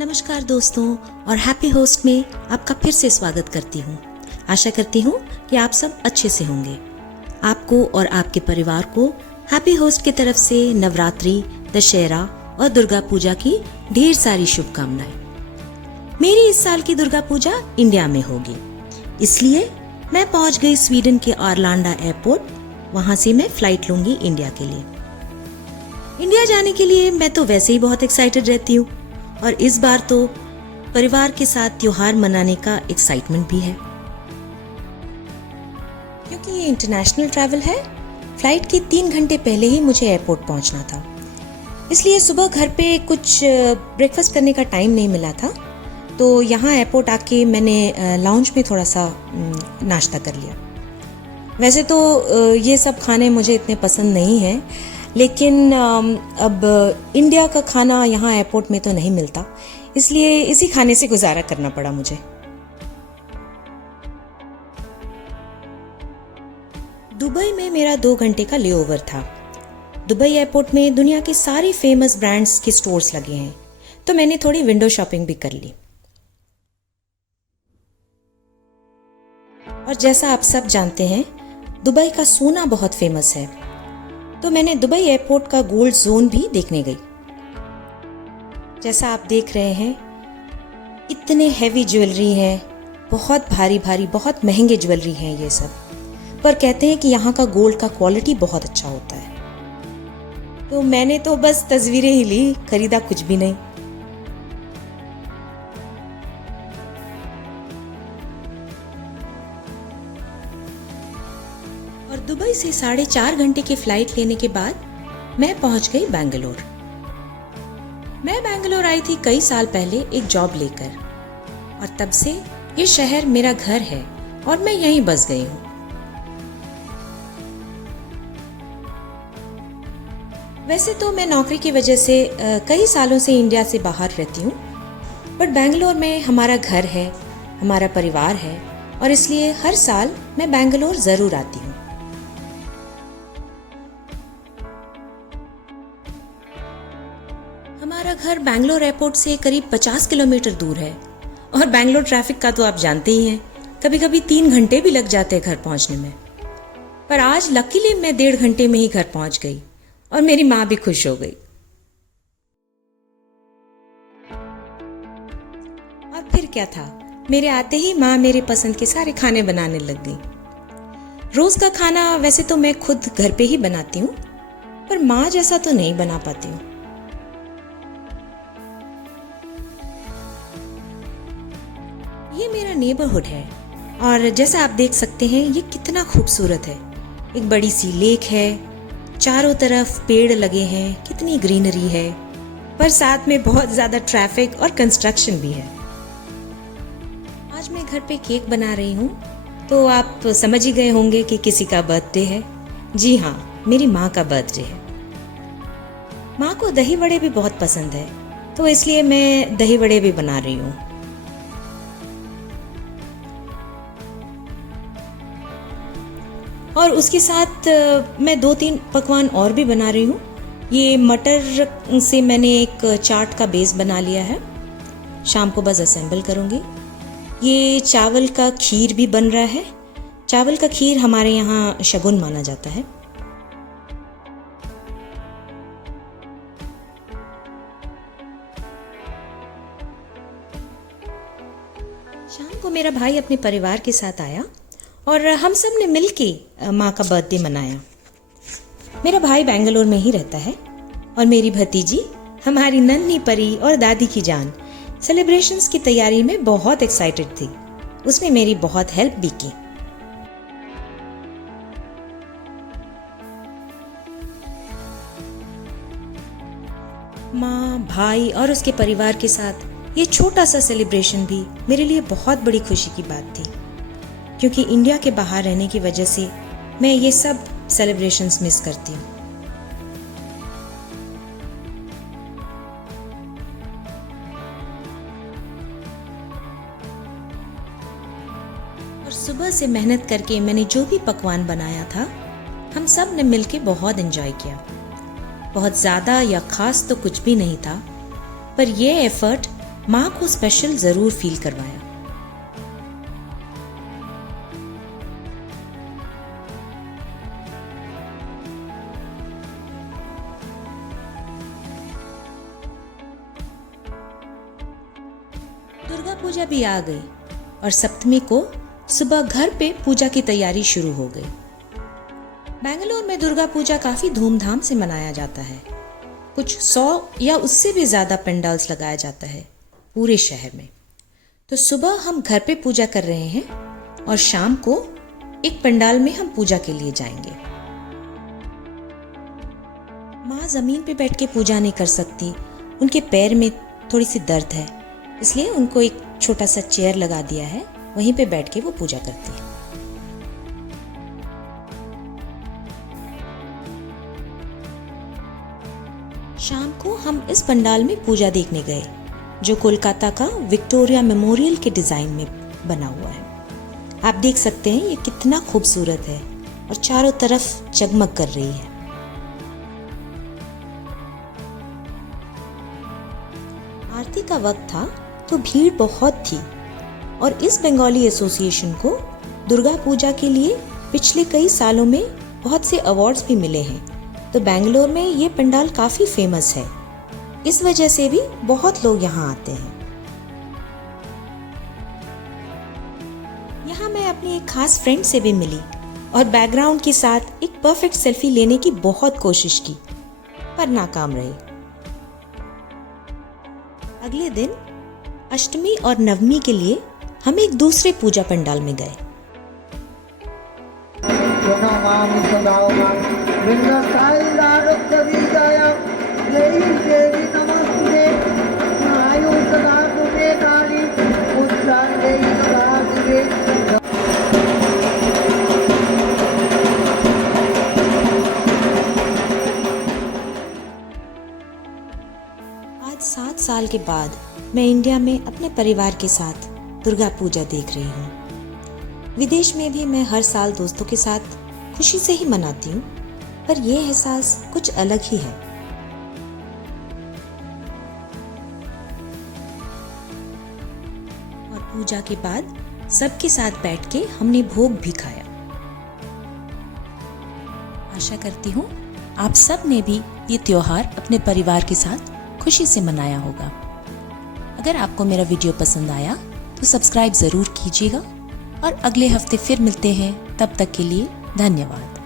नमस्कार दोस्तों और हैप्पी होस्ट में आपका फिर से स्वागत करती हूँ। आशा करती हूँ कि आप सब अच्छे से होंगे। आपको और आपके परिवार को हैप्पी होस्ट की तरफ से नवरात्रि, दशहरा और दुर्गा पूजा की ढेर सारी शुभकामनाएं। मेरी इस साल की दुर्गा पूजा इंडिया में होगी, इसलिए मैं पहुंच गई स्वीडन के आर्लांडा एयरपोर्ट। वहां से मैं फ्लाइट लूंगी इंडिया के लिए। इंडिया जाने के लिए मैं तो वैसे ही बहुत एक्साइटेड रहती हूँ और इस बार तो परिवार के साथ त्योहार मनाने का एक्साइटमेंट भी है। क्योंकि ये इंटरनेशनल ट्रैवल है, फ्लाइट के 3 घंटे पहले ही मुझे एयरपोर्ट पहुंचना था, इसलिए सुबह घर पे कुछ ब्रेकफास्ट करने का टाइम नहीं मिला था। तो यहाँ एयरपोर्ट आके मैंने लाउंज में थोड़ा सा नाश्ता कर लिया। वैसे तो ये सब खाने मुझे इतने पसंद नहीं हैं, लेकिन अब इंडिया का खाना यहाँ एयरपोर्ट में तो नहीं मिलता, इसलिए इसी खाने से गुजारा करना पड़ा मुझे। दुबई में मेरा 2 घंटे का लेओवर था। दुबई एयरपोर्ट में दुनिया के सारे फेमस ब्रांड्स के स्टोर्स लगे हैं, तो मैंने थोड़ी विंडो शॉपिंग भी कर ली। और जैसा आप सब जानते हैं, दुबई का सोना बहुत फेमस है, तो मैंने दुबई एयरपोर्ट का गोल्ड जोन भी देखने गई। जैसा आप देख रहे हैं, इतने हैवी ज्वेलरी हैं, बहुत भारी भारी, बहुत महंगे ज्वेलरी हैं ये सब, पर कहते हैं कि यहाँ का गोल्ड का क्वालिटी बहुत अच्छा होता है। तो मैंने तो बस तस्वीरें ही ली, खरीदा कुछ भी नहीं। और दुबई से 4.5 घंटे की फ्लाइट लेने के बाद मैं पहुंच गई बेंगलोर। मैं बेंगलोर आई थी कई साल पहले एक जॉब लेकर, और तब से ये शहर मेरा घर है और मैं यहीं बस गई हूँ। वैसे तो मैं नौकरी की वजह से कई सालों से इंडिया से बाहर रहती हूँ, बट बेंगलोर में हमारा घर है, हमारा परिवार है, और इसलिए हर साल मैं बेंगलोर ज़रूर आती हूँ। हमारा घर बेंगलोर एयरपोर्ट से करीब 50 किलोमीटर दूर है, और बेंगलोर ट्रैफिक का तो आप जानते ही हैं, कभी कभी 3 घंटे भी लग जाते हैं घर पहुंचने में। पर आज लकीली मैं 1.5 घंटे में ही घर पहुंच गई, और मेरी माँ भी खुश हो गई। और फिर क्या था, मेरे आते ही माँ मेरे पसंद के सारे खाने बनाने लग गई। रोज का खाना वैसे तो मैं खुद घर पे ही बनाती हूँ, पर माँ जैसा तो नहीं बना पाती हूँ। ये मेरा नेबरहुड है, और जैसा आप देख सकते हैं ये कितना खूबसूरत है। एक बड़ी सी लेक है, चारों तरफ पेड़ लगे हैं, कितनी ग्रीनरी है, पर साथ में बहुत ज़्यादा ट्रैफिक और कंस्ट्रक्शन भी है। आज मैं घर पे केक बना रही हूँ, तो आप समझ ही गए होंगे कि किसी का बर्थडे है। जी हाँ, मेरी माँ का बर्थडे है। माँ को दही वड़े भी बहुत पसंद है, तो इसलिए मैं दही वड़े भी बना रही हूँ। और उसके साथ मैं 2-3 पकवान और भी बना रही हूँ। ये मटर से मैंने एक चाट का बेस बना लिया है, शाम को बस असेंबल करूँगी। ये चावल का खीर भी बन रहा है। चावल का खीर हमारे यहाँ शगुन माना जाता है। शाम को मेरा भाई अपने परिवार के साथ आया और हम सब ने मिलके माँ का बर्थडे मनाया। मेरा भाई बेंगलोर में ही रहता है, और मेरी भतीजी, हमारी नन्ही परी और दादी की जान, सेलिब्रेशंस की तैयारी में बहुत एक्साइटेड थी। उसने मेरी बहुत हेल्प भी की। माँ, भाई और उसके परिवार के साथ ये छोटा सा सेलिब्रेशन भी मेरे लिए बहुत बड़ी खुशी की बात थी, क्योंकि इंडिया के बाहर रहने की वजह से मैं ये सब सेलिब्रेशंस मिस करती हूँ। और सुबह से मेहनत करके मैंने जो भी पकवान बनाया था, हम सब ने मिलके बहुत एंजॉय किया। बहुत ज़्यादा या ख़ास तो कुछ भी नहीं था, पर यह एफर्ट माँ को स्पेशल जरूर फील करवाया। दुर्गा पूजा भी आ गई और सप्तमी को सुबह घर पे पूजा की तैयारी शुरू हो गई। बेंगलोर में दुर्गा पूजा काफी धूमधाम से मनाया जाता है। कुछ 100 या उससे भी ज्यादा पंडाल्स लगाया जाता है पूरे शहर में। तो सुबह हम घर पे पूजा कर रहे हैं और शाम को एक पंडाल में हम पूजा के लिए जाएंगे। माँ जमीन पे बैठ के पूजा नहीं कर सकती, उनके पैर में थोड़ी सी दर्द है, इसलिए उनको एक छोटा सा चेयर लगा दिया है, वहीं पे बैठ के वो पूजा करती है। शाम को हम इस पंडाल में पूजा देखने गए, जो कोलकाता का विक्टोरिया मेमोरियल के डिजाइन में बना हुआ है। आप देख सकते हैं ये कितना खूबसूरत है और चारों तरफ जगमग कर रही है। आरती का वक्त था तो भीड़ बहुत थी और इस बंगाली एसोसिएशन को दुर्गा पूजा के लिए पिछले कई सालों में बहुत से अवार्ड्स भी मिले हैं। तो बेंगलोर में ये पंडाल काफी फेमस है, इस वजह से भी बहुत लोग यहाँ आते हैं। यहाँ मैं अपनी एक खास फ्रेंड से भी मिली और बैकग्राउंड के साथ एक परफेक्ट सेल्फी लेने की बहुत कोशिश की, पर नाकाम रही। अगले दिन अष्टमी और नवमी के लिए हम एक दूसरे पूजा पंडाल में गए। आज 7 साल के बाद मैं इंडिया में अपने परिवार के साथ दुर्गा पूजा देख रही हूँ। विदेश में भी मैं हर साल दोस्तों के साथ खुशी से ही मनाती हूँ, पर यह एहसास कुछ अलग ही है। और पूजा के बाद सबके साथ बैठ के हमने भोग भी खाया। आशा करती हूँ आप सब ने भी ये त्योहार अपने परिवार के साथ खुशी से मनाया होगा। अगर आपको मेरा वीडियो पसंद आया तो सब्सक्राइब ज़रूर कीजिएगा और अगले हफ्ते फिर मिलते हैं। तब तक के लिए धन्यवाद।